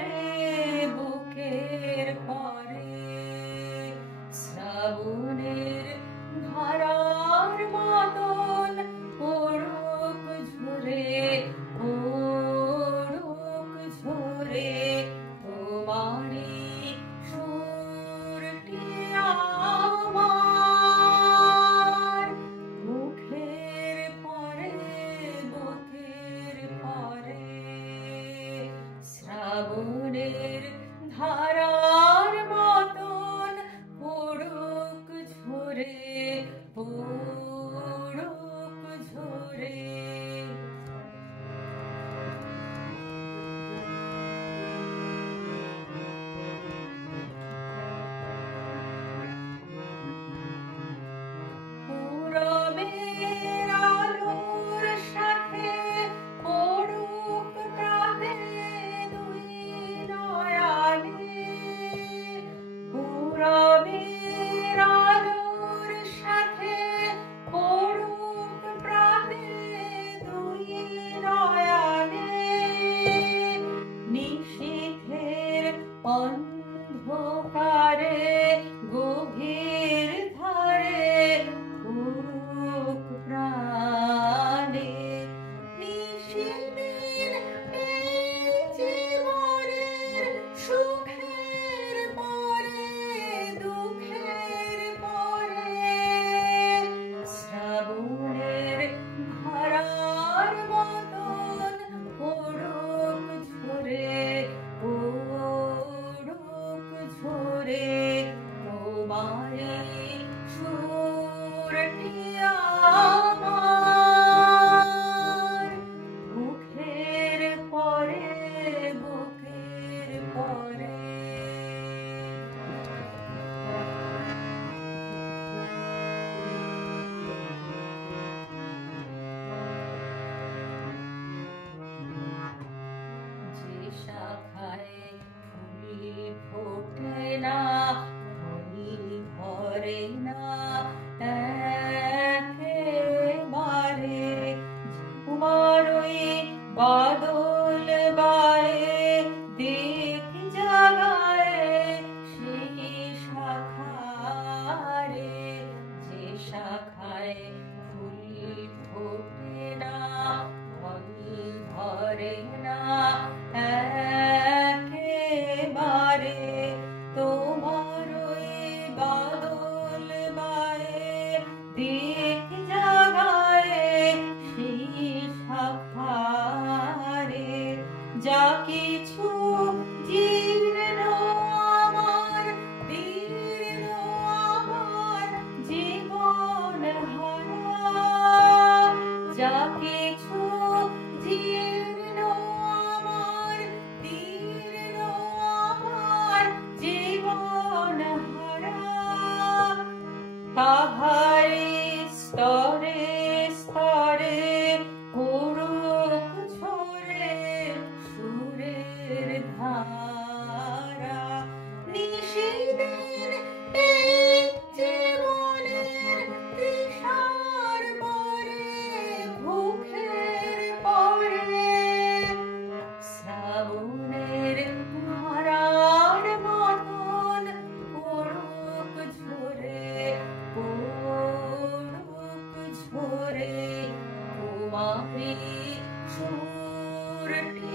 পরে বুকের পরে শ্রাবণের ধারার মতন পড়ুক ঝরে তোমারি সুরটি আমার বুকের পরে শ্রাবণের ধারার মতন পড়ুক ঝরে পূরবের আলোর সাথে পড়ুক প্রাতে দুই নয়নে পূরবের আলোর সাথে পড়ুক প্রাতে দুই নয়নে নিশীথের অন্ধকারে গভীর ধারে পড়ুক প্রাণে নিশীথের এই জীবনের সুখের পরে দুঃখের পরে শ্রাবণের ধারার মতন পড়ুক ঝরে তোমারি সুরটি আমার বুকের পরে যে শাখায় ফুল ফোটে না ভরে না একেবারে তোমারই বাদল বায়ে দিক জাগায় সেই শাখারে যে শাখায় ফুল ফোটে না ভরে না একেবারে তোমারই বাদল বায়ে দিক জাগায় সেই শাখারে যা কিছু জীর্ণ আমার দীর্ণ আমার জীবন হারা যা কিছু জীর্ণ আমার দীর্ণ আমার জীবন হারা তাহারি স্তরে স্তরে পড়ুক ঝরে সুরের ধারা নিশীথের এই জীবনের তৃষার পরে ভুখের পরে শ্রাবণের ধারার মতন পড়ুক ঝরে তোমারি সুরটি